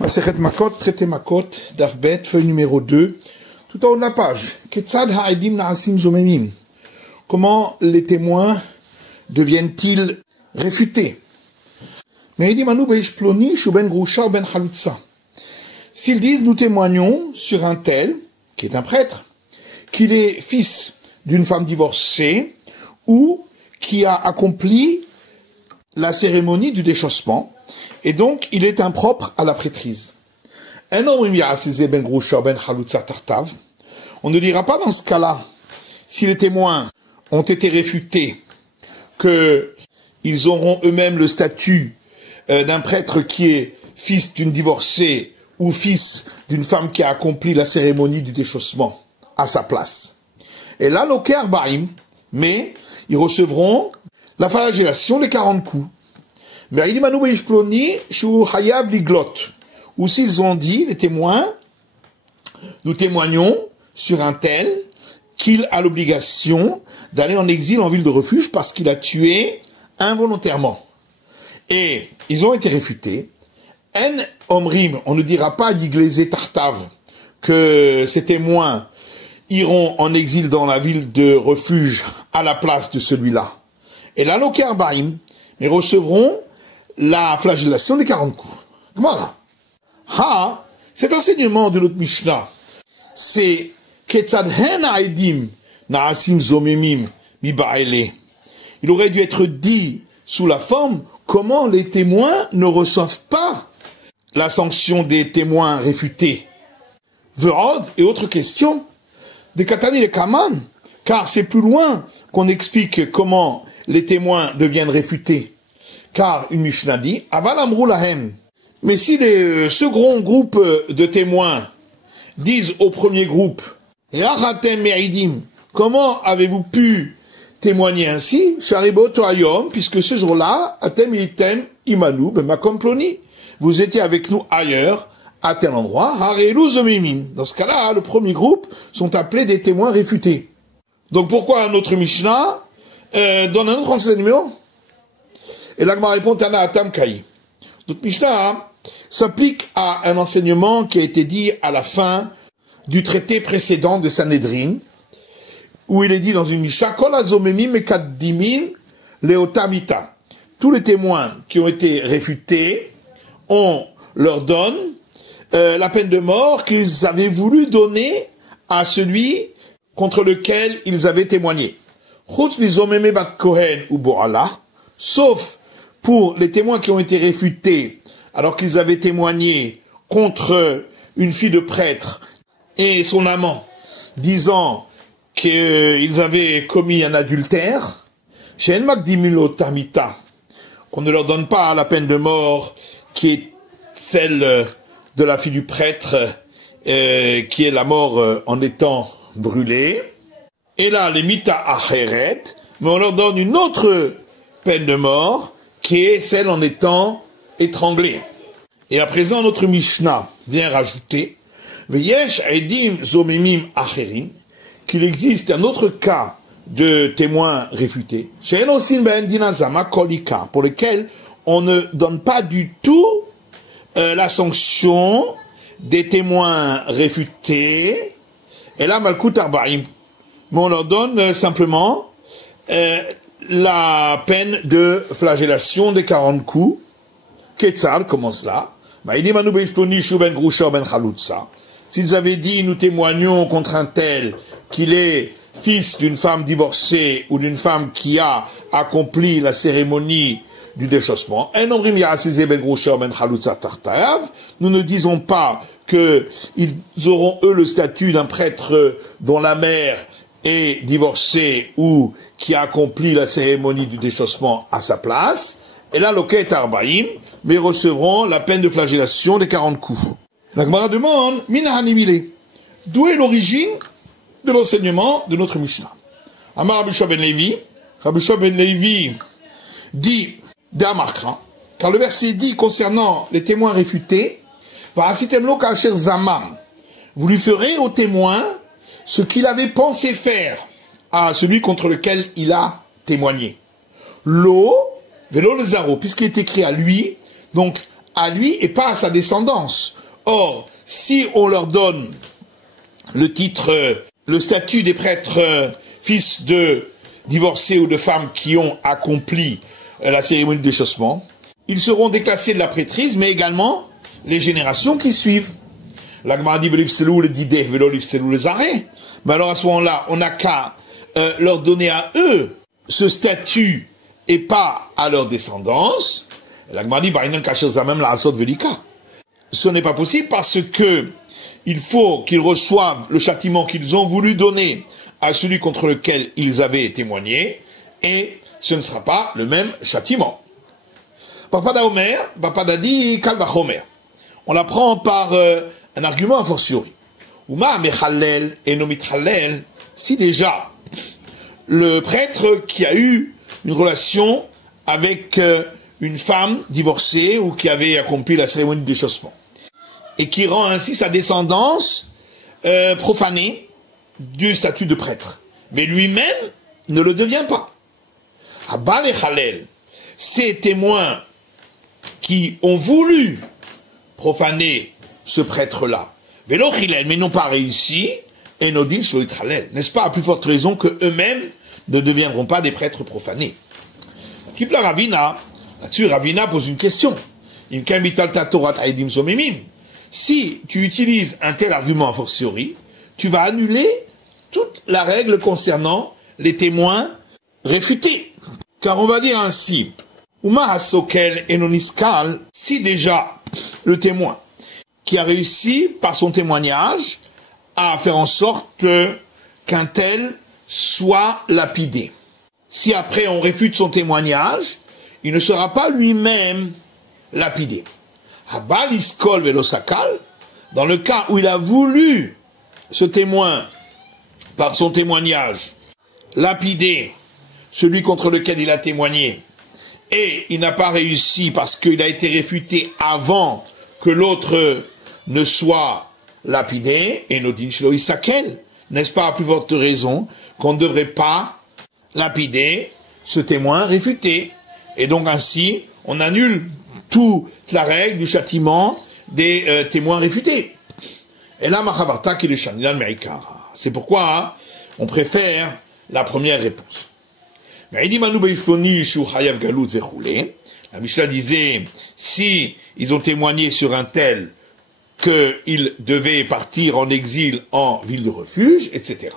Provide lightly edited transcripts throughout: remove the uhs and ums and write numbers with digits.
Masechet Makot, traité Makot, Daf Bet, feuille numéro 2, tout en haut de la page. Ketzad ha'edim na'asim zomemim. Comment les témoins deviennent-ils réfutés? Me'edim anu beish ploni shu ben grusha ou ben chalutza. S'ils disent nous témoignons sur un tel, qui est un prêtre, qu'il est fils d'une femme divorcée ou qui a accompli la cérémonie du déchaussement, et donc il est impropre à la prêtrise. On ne dira pas dans ce cas-là, si les témoins ont été réfutés, qu'ils auront eux-mêmes le statut d'un prêtre qui est fils d'une divorcée ou fils d'une femme qui a accompli la cérémonie du déchaussement à sa place. Et là, mais ils recevront la flagellation des 40 coups. Ou s'ils ont dit, les témoins, nous témoignons sur un tel qu'il a l'obligation d'aller en exil en ville de refuge parce qu'il a tué involontairement. Et ils ont été réfutés. En omrim, on ne dira pas d'Iglézé Tartav que ces témoins iront en exil dans la ville de refuge à la place de celui-là. Et là, l'Okerbaim, mais recevront la flagellation des 40 coups. Voilà. Cet enseignement de notre Mishnah, c'est Ketzad hen ha'edim na'asim zomemim mi'ba'ele. Il aurait dû être dit sous la forme comment les témoins ne reçoivent pas la sanction des témoins réfutés. Verod et autre question de Katani le Kaman, car c'est plus loin qu'on explique comment les témoins deviennent réfutés. Car une Mishnah dit, Aval amrou lahem. Mais si les second groupe de témoins disent au premier groupe, Rachatem me'idim, comment avez-vous pu témoigner ainsi? Shariboto ayom, puisque ce jour-là, atem item imanu b'makom ploni. Vous étiez avec nous ailleurs, à tel endroit, harelu zomimim. Dans ce cas-là, le premier groupe sont appelés des témoins réfutés. Donc pourquoi notre Mishnah donne un autre enseignement? Et l'Agma répond Tana Atam Kai. Notre Mishnah s'applique à un enseignement qui a été dit à la fin du traité précédent de Sanhedrin, où il est dit dans une Mishnah Kol azomemim mekaddimin leotamita. Tous les témoins qui ont été réfutés, on leur donne la peine de mort qu'ils avaient voulu donner à celui contre lequel ils avaient témoigné. Chutz lizomeme bat kohen ou boala, sauf pour les témoins qui ont été réfutés alors qu'ils avaient témoigné contre une fille de prêtre et son amant, disant qu'ils avaient commis un adultère, qu'on ne leur donne pas la peine de mort qui est celle de la fille du prêtre, qui est la mort en étant brûlée. Et là, les mita acheret, mais on leur donne une autre peine de mort, qui est celle en étant étranglée. Et à présent, notre Mishnah vient rajouter, Veyesh edim zomemim acherim, qu'il existe un autre cas de témoins réfutés, pour lequel on ne donne pas du tout la sanction des témoins réfutés, et là, Malkut Arbaim, mais on leur donne simplement la peine de flagellation des 40 coups. Ketzal, comment cela? S'ils avaient dit, nous témoignons contre un tel qu'il est fils d'une femme divorcée ou d'une femme qui a accompli la cérémonie du déchaussement, nous ne disons pas qu'ils auront eux le statut d'un prêtre dont la mère est divorcée ou qui a accompli la cérémonie du déchaussement à sa place, et là, l'oket arbaim, mais recevront la peine de flagellation des 40 coups. La Gemara demande, Mina hanimile, d'où est l'origine de l'enseignement de notre Mishnah? Amar Rabbi Shua ben Levi dit d'Amarkra, car le verset dit concernant les témoins réfutés, Varasitemlo kasher zamam, vous lui ferez au témoin ce qu'il avait pensé faire à celui contre lequel il a témoigné. L'eau, vélo le zaro, puisqu'il est écrit à lui, donc à lui et pas à sa descendance. Or, si on leur donne le titre, le statut des prêtres fils de divorcés ou de femmes qui ont accompli la cérémonie de déchaussement, ils seront déclassés de la prêtrise, mais également les générations qui suivent. La Gemara dit Velifselou le didé, velo lifselou les arrêts. Mais alors à ce moment-là, on n'a qu'à leur donner à eux ce statut et pas à leur descendance. La Gemara dit Bainan kachos même la asot velika. Ce n'est pas possible parce que il faut qu'ils reçoivent le châtiment qu'ils ont voulu donner à celui contre lequel ils avaient témoigné, et ce ne sera pas le même châtiment. Papada Omer, Papada dit Kalva Homer. On l'apprend par un argument a fortiori. Uma mechalel et nomit halel, si déjà le prêtre qui a eu une relation avec une femme divorcée ou qui avait accompli la cérémonie de déchaussement, et qui rend ainsi sa descendance profanée du statut de prêtre, mais lui-même ne le devient pas. Abal et Khalel, ces témoins qui ont voulu profaner ce prêtre-là, mais n'ont pas réussi, et Nodin Shloit Khalel, n'est-ce pas à plus forte raison que eux-mêmes ne deviendront pas des prêtres profanés. Kifla Ravina, là-dessus Ravina pose une question. Si tu utilises un tel argument a fortiori, tu vas annuler toute la règle concernant les témoins réfutés. Car on va dire ainsi, si déjà le témoin qui a réussi par son témoignage à faire en sorte qu'un tel soit lapidé, si après on réfute son témoignage, il ne sera pas lui-même lapidé. Dans le cas où il a voulu, ce témoin, par son témoignage, lapider celui contre lequel il a témoigné, et il n'a pas réussi parce qu'il a été réfuté avant que l'autre ne soit lapidé, et Nodin Shelo Isakel, n'est-ce pas à plus forte raison qu'on ne devrait pas lapider ce témoin réfuté, et donc ainsi on annule toute la règle du châtiment des témoins réfutés. Et là, c'est pourquoi on préfère la première réponse. La Mishnah disait, si ils ont témoigné sur un tel qu'il devait partir en exil en ville de refuge, etc.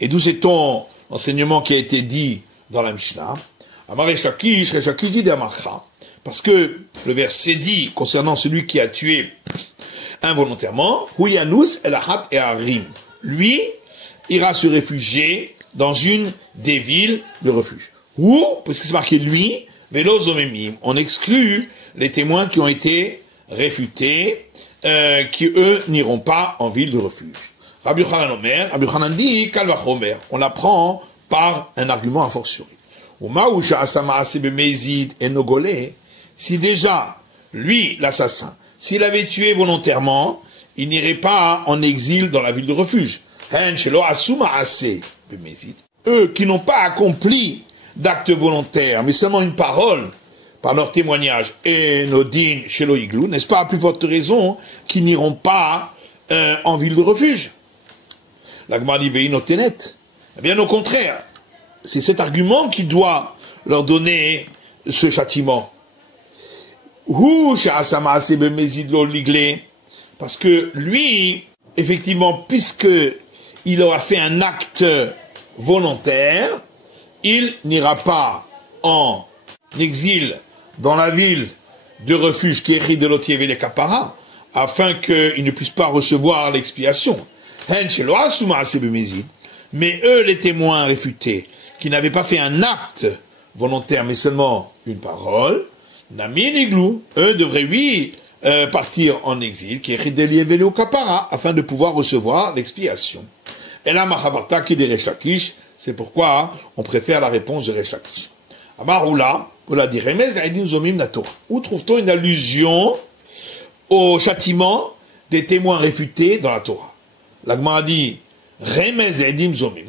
Et d'où c'est ton enseignement qui a été dit dans la Mishnah, parce que le verset dit concernant celui qui a tué involontairement, lui ira se réfugier dans une des villes de refuge. Ou, parce que c'est marqué lui, on exclut les témoins qui ont été réfutés, qui eux n'iront pas en ville de refuge. Rabbi Yochanan dit, on l'apprend par un argument a fortiori. Si déjà, lui, l'assassin, s'il avait tué volontairement, il n'irait pas en exil dans la ville de refuge. Eux qui n'ont pas accompli d'acte volontaire, mais seulement une parole par leur témoignage, et Nodin Shelo Iglou, n'est-ce pas à plus forte raison qu'ils n'iront pas en ville de refuge. La Gemara dit Veinotenet. Eh bien au contraire, c'est cet argument qui doit leur donner ce châtiment. Parce que lui, effectivement, puisque il aura fait un acte volontaire, il n'ira pas en exil dans la ville de refuge qui est Ridelotier et Kapara, afin qu'il ne puisse pas recevoir l'expiation. Mais eux, les témoins réfutés, qui n'avaient pas fait un acte volontaire, mais seulement une parole, eux devraient, oui, partir en exil, qui est Ridelier au Kapara, afin de pouvoir recevoir l'expiation. Et là, Machavarta qui dit Resh Lakish, c'est pourquoi on préfère la réponse de Resh Lakish. Amaroula, on l'a dit, Remez Edim Zomim Natora. Où trouve-t-on une allusion au châtiment des témoins réfutés dans la Torah? La Gemara dit, Remez Edim Zomim,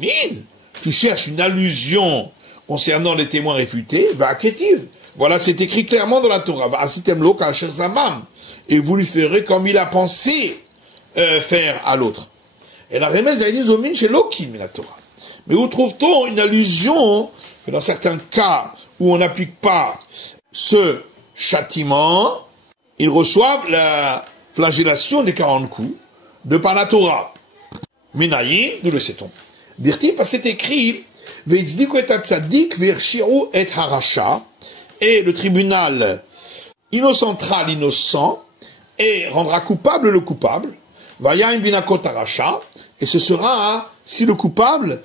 tu cherches une allusion concernant les témoins réfutés, va à Kétiv. Voilà, c'est écrit clairement dans la Torah. Et vous lui ferez comme il a pensé faire à l'autre. Et la remède d'Aïdim Zomin chez Lokin, la Torah. Mais où trouve-t-on une allusion que dans certains cas où on n'applique pas ce châtiment, ils reçoivent la flagellation des 40 coups de par la Torah. Minaïm, nous le sait-on. Dirti, parce que c'est écrit, Ve'itzdiko et atzadik ve'rshiru et harasha, et le tribunal innocentera l'innocent, et rendra coupable le coupable, va'yam binakot harasha, et ce sera si le coupable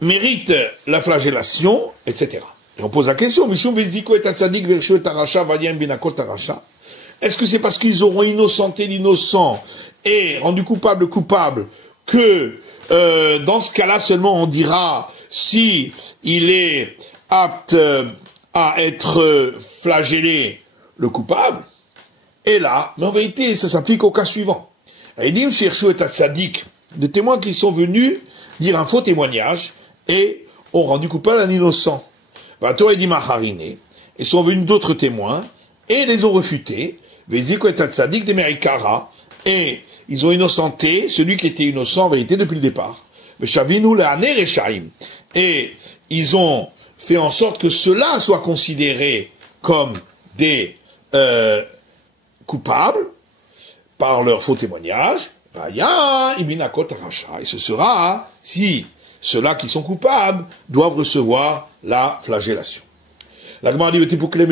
mérite la flagellation, etc. Et on pose la question, Mishum ve'itzdiko et atzadik ve'rshiru et harasha, va'yam binakot harasha, est-ce que c'est parce qu'ils auront innocenté l'innocent et rendu coupable le coupable que dans ce cas-là seulement on dira si il est apte à être flagellé le coupable? Et là, mais en vérité, ça s'applique au cas suivant. Edim Shershu et Tzadik, des témoins qui sont venus dire un faux témoignage et ont rendu coupable un innocent. Bato Edim Acharine, et sont venus d'autres témoins et les ont refutés. Veziko et Tzadik de Merikara, et ils ont innocenté celui qui était innocent en vérité depuis le départ. Et ils ont fait en sorte que cela soit considéré comme des coupables par leur faux témoignage. Et ce sera si ceux-là qui sont coupables doivent recevoir la flagellation. La Gemara dit pourquoi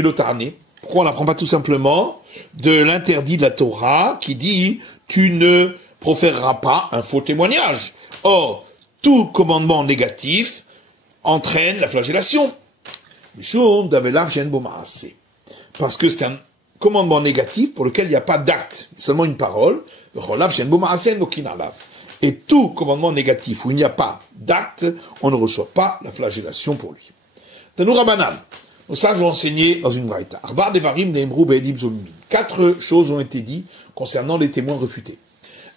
on n'apprend pas tout simplement de l'interdit de la Torah qui dit tu ne proféreras pas un faux témoignage. Or, tout commandement négatif entraîne la flagellation. Parce que c'est un commandement négatif pour lequel il n'y a pas d'acte, seulement une parole. Et tout commandement négatif où il n'y a pas d'acte, on ne reçoit pas la flagellation pour lui. Tanou Rabbanan. Nos sages ont enseigné dans une braïta. 4 choses ont été dites concernant les témoins refutés.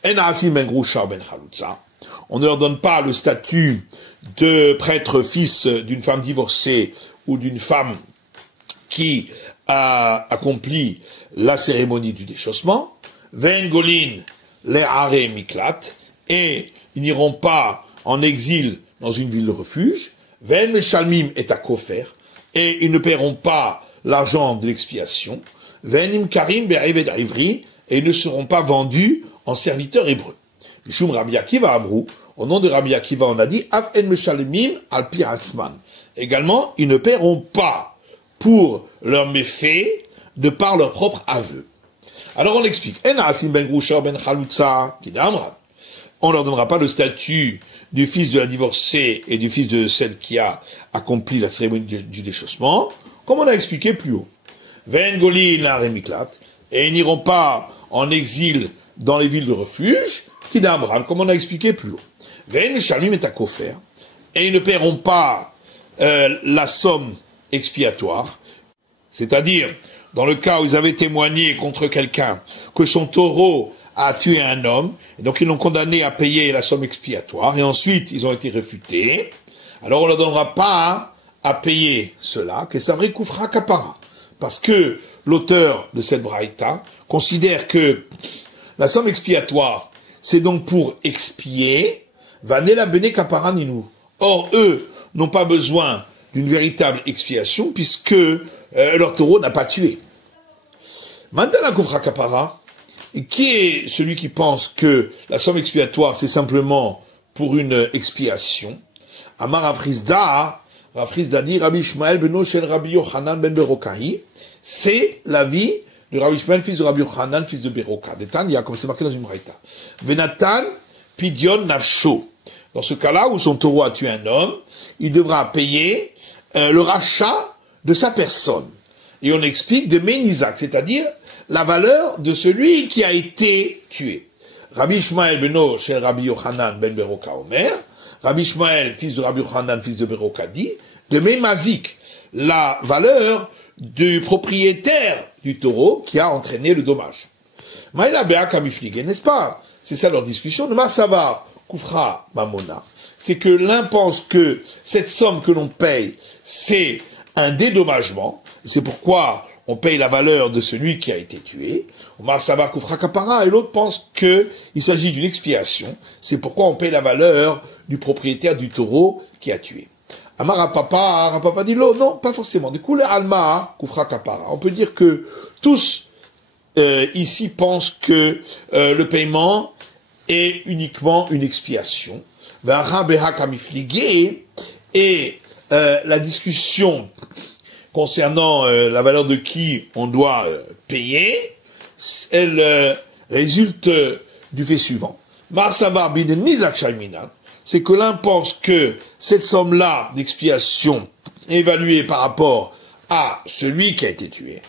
On ne leur donne pas le statut de prêtre fils d'une femme divorcée ou d'une femme qui a accompli la cérémonie du déchaussement. Ve'engolin le'are miklat, et ils n'iront pas en exil dans une ville de refuge. Ve'en meshalmim et akofer, et ils ne paieront pas l'argent de l'expiation. Ve'enim karim be'eved ivri, et ils ne seront pas vendus en serviteurs hébreux. Mishum Rabbi Akiva Abrou, au nom de Rabbi Akiva, on a dit Af en meshalmim al pi atzman. Également, ils ne paieront pas pour leurs méfaits de par leur propre aveu. Alors on explique. En asim ben grusha ben chalutza kidamra. On ne leur donnera pas le statut du fils de la divorcée et du fils de celle qui a accompli la cérémonie du déchaussement, comme on a expliqué plus haut. Ve'en golin la remiklat, et ils n'iront pas en exil dans les villes de refuge, kidamran, comme on a expliqué plus haut. Ve'en meshalmim et akofer, et ils ne paieront pas la somme expiatoire, c'est-à-dire dans le cas où ils avaient témoigné contre quelqu'un que son taureau a tué un homme, et donc ils l'ont condamné à payer la somme expiatoire, et ensuite ils ont été refutés, alors on ne leur donnera pas à payer cela, que ça koufra kapara, parce que l'auteur de cette braïta considère que la somme expiatoire, c'est donc pour expier, vanela bene kapara ninou. Or, eux n'ont pas besoin d'une véritable expiation, puisque leur taureau n'a pas tué. Mandala koufra kapara, et qui est celui qui pense que la somme expiatoire, c'est simplement pour une expiation? Amar Rafrizda dit Rabbi Ishmael beno shel Rabbi Yochanan ben Berokahi, c'est l'avis de Rabbi Ishmael, fils de Rabbi Yochanan, fils de Beroka. Détania, comme c'est marqué dans une braïta. Venatan pidion nafsho. Dans ce cas-là, où son taureau a tué un homme, il devra payer le rachat de sa personne. Et on explique de Ménizak, c'est-à-dire la valeur de celui qui a été tué. Rabbi Ishmael beno shel Rabbi Yochanan ben Beroka Omer, Rabbi Ishmael, fils de Rabbi Yochanan, fils de Beroka, dit, de Mémazik, la valeur du propriétaire du taureau qui a entraîné le dommage. Maïla Beaka Miflige, n'est-ce pas? C'est ça leur discussion. Le Marsavar, Koufra Mamona, c'est que l'un pense que cette somme que l'on paye, c'est un dédommagement. C'est pourquoi on paye la valeur de celui qui a été tué. Omar Savar Koufra Kapara, et l'autre pense qu'il s'agit d'une expiation. C'est pourquoi on paye la valeur du propriétaire du taureau qui a tué. Amar Rapapa dit non, pas forcément. Du coup, le Alma Koufra Kapara. On peut dire que tous ici pensent que le paiement est uniquement une expiation. Et la discussion concernant la valeur de qui on doit payer, elle résulte du fait suivant. C'est que l'un pense que cette somme-là d'expiation est évaluée par rapport à celui qui a été tué.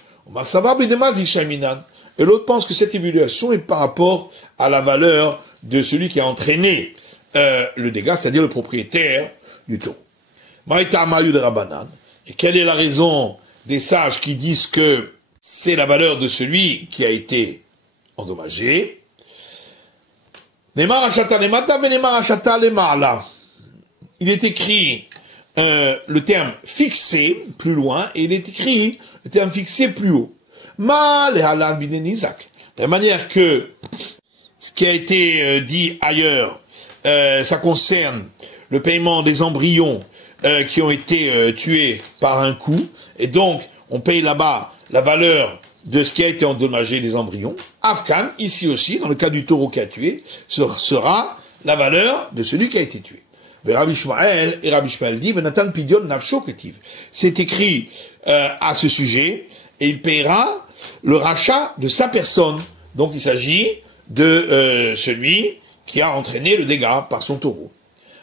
Et l'autre pense que cette évaluation est par rapport à la valeur de celui qui a entraîné le dégât, c'est-à-dire le propriétaire du taureau. Et quelle est la raison des sages qui disent que c'est la valeur de celui qui a été endommagé? Il est écrit le terme fixé plus loin et il est écrit le terme fixé plus haut. De la manière que ce qui a été dit ailleurs, ça concerne le paiement des embryons qui ont été tués par un coup, et donc on paye là-bas la valeur de ce qui a été endommagé des embryons. Afghan, ici aussi, dans le cas du taureau qui a tué, sera la valeur de celui qui a été tué. Et Rabbi Ishmael dit, c'est écrit à ce sujet, et il payera le rachat de sa personne. Donc il s'agit de celui qui a entraîné le dégât par son taureau.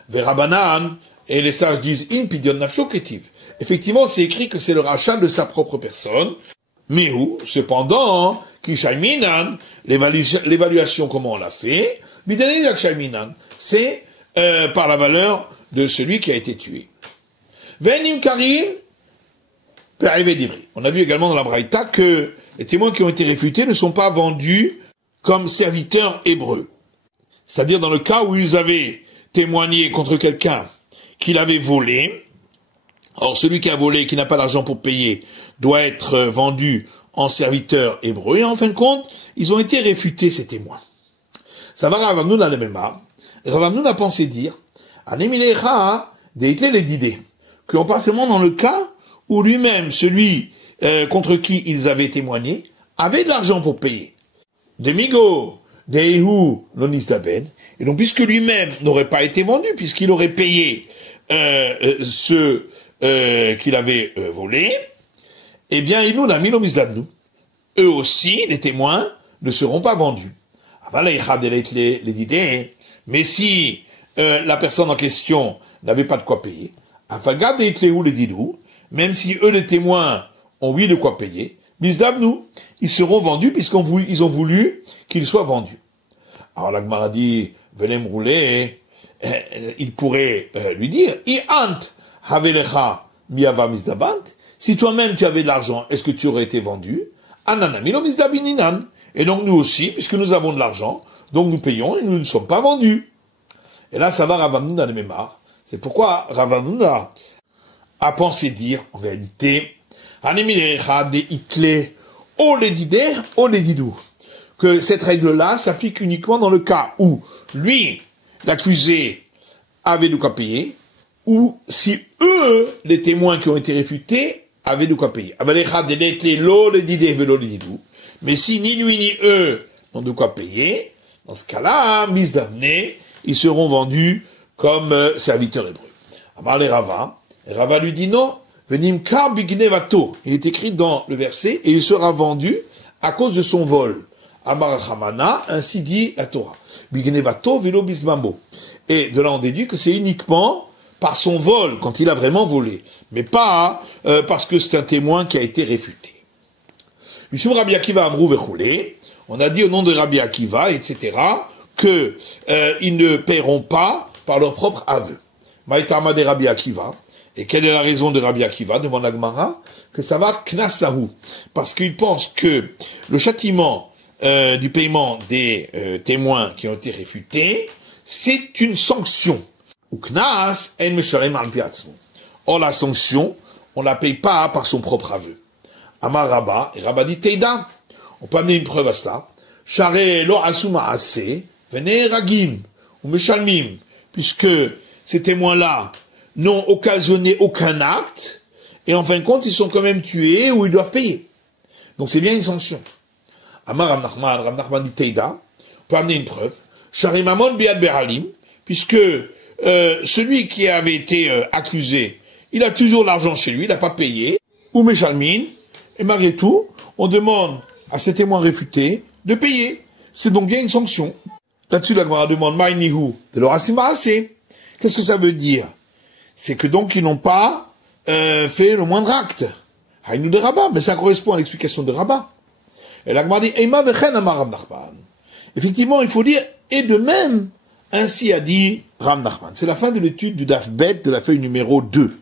Verabanan, et les sages disent in pidion nafsho ketiv. Effectivement, c'est écrit que c'est le rachat de sa propre personne. Mais où, cependant, kishaiminan, l'évaluation comment on l'a fait, bidanizak shaiminan, c'est par la valeur de celui qui a été tué. Venim karim, perivé d'ivri. On a vu également dans la Braïta que les témoins qui ont été réfutés ne sont pas vendus comme serviteurs hébreux. C'est-à-dire dans le cas où ils avaient témoigné contre quelqu'un qu'il avait volé. Or, celui qui a volé, qui n'a pas l'argent pour payer, doit être vendu en serviteur hébreu. Et en fin de compte, ils ont été réfutés, ces témoins. Ça va Rav Amnoun à la même art. Rav Amnoun a pensé dire, qu'on parle seulement dans le cas où lui-même, celui contre qui ils avaient témoigné, avait de l'argent pour payer. Demigo, Dehu, Lonis Daben. Et donc, puisque lui-même n'aurait pas été vendu, puisqu'il aurait payé ceux qu'il avait volé, eh bien, il nous l'a mis l'omisdabnou. Eux aussi, les témoins, ne seront pas vendus. Mais si la personne en question n'avait pas de quoi payer, même si eux, les témoins, ont oui de quoi payer, misdabnou, ils seront vendus puisqu'ils ont voulu qu'ils soient vendus. Alors la Gemara dit, venez me rouler, il pourrait lui dire, si toi-même tu avais de l'argent, est-ce que tu aurais été vendu? Et donc nous aussi, puisque nous avons de l'argent, donc nous payons et nous ne sommes pas vendus. Et là, ça va Rav Amnoun dans les mémoires. C'est pourquoi Rav Amnoun a pensé dire, en réalité, que cette règle-là s'applique uniquement dans le cas où lui, l'accusé, avait de quoi payer, ou si eux, les témoins qui ont été réfutés, avaient de quoi payer. Mais si ni lui ni eux n'ont de quoi payer, dans ce cas-là, mis d'amener, ils seront vendus comme serviteurs hébreux. Amar les Rava, Rava lui dit non, venim kar bignevato. Il est écrit dans le verset, et il sera vendu à cause de son vol. Amar Hamana, ainsi dit la Torah. Bignevato velo bismambo. Et de là on déduit que c'est uniquement par son vol, quand il a vraiment volé, mais pas parce que c'est un témoin qui a été réfuté. Mishum Rabbi Akiva Amrou Vechoulé, on a dit au nom de Rabbi Akiva, etc., que ils ne paieront pas par leur propre aveu. Maïtama de Rabbi Akiva. Et quelle est la raison de Rabbi Akiva, demande la Gemara? Que ça va knasahu. Parce qu'il pense que le châtiment du paiement des témoins qui ont été réfutés, c'est une sanction. Ou knas en meshalem al piatzmo. Or la sanction, on la paye pas par son propre aveu. Amar Rabba, et Rabba dit Teida. On peut amener une preuve à cela. Share lo asuma ase, vene ragim, ou meshalmim, puisque ces témoins-là n'ont occasionné aucun acte, et en fin de compte, ils sont quand même tués ou ils doivent payer. Donc c'est bien une sanction. Amar Rav Nachman dit Teida, on peut amener une preuve. Share mamon biad beralim, puisque celui qui avait été accusé, il a toujours l'argent chez lui, il n'a pas payé, ou meshalmin, et malgré tout, on demande à ces témoins réfutés de payer. C'est donc bien une sanction. Là-dessus, la Gemara demande Maïnihu de l'Orasimarassé. Qu'est-ce que ça veut dire? C'est que donc ils n'ont pas fait le moindre acte. Haïnou de Rabat, mais ça correspond à l'explication de Rabat. Et la Gemara dit Eima bechen amar Rav Nachman. Effectivement, il faut dire et de même, ainsi a dit Rav Nachman. C'est la fin de l'étude du Daf Bet de la feuille numéro 2.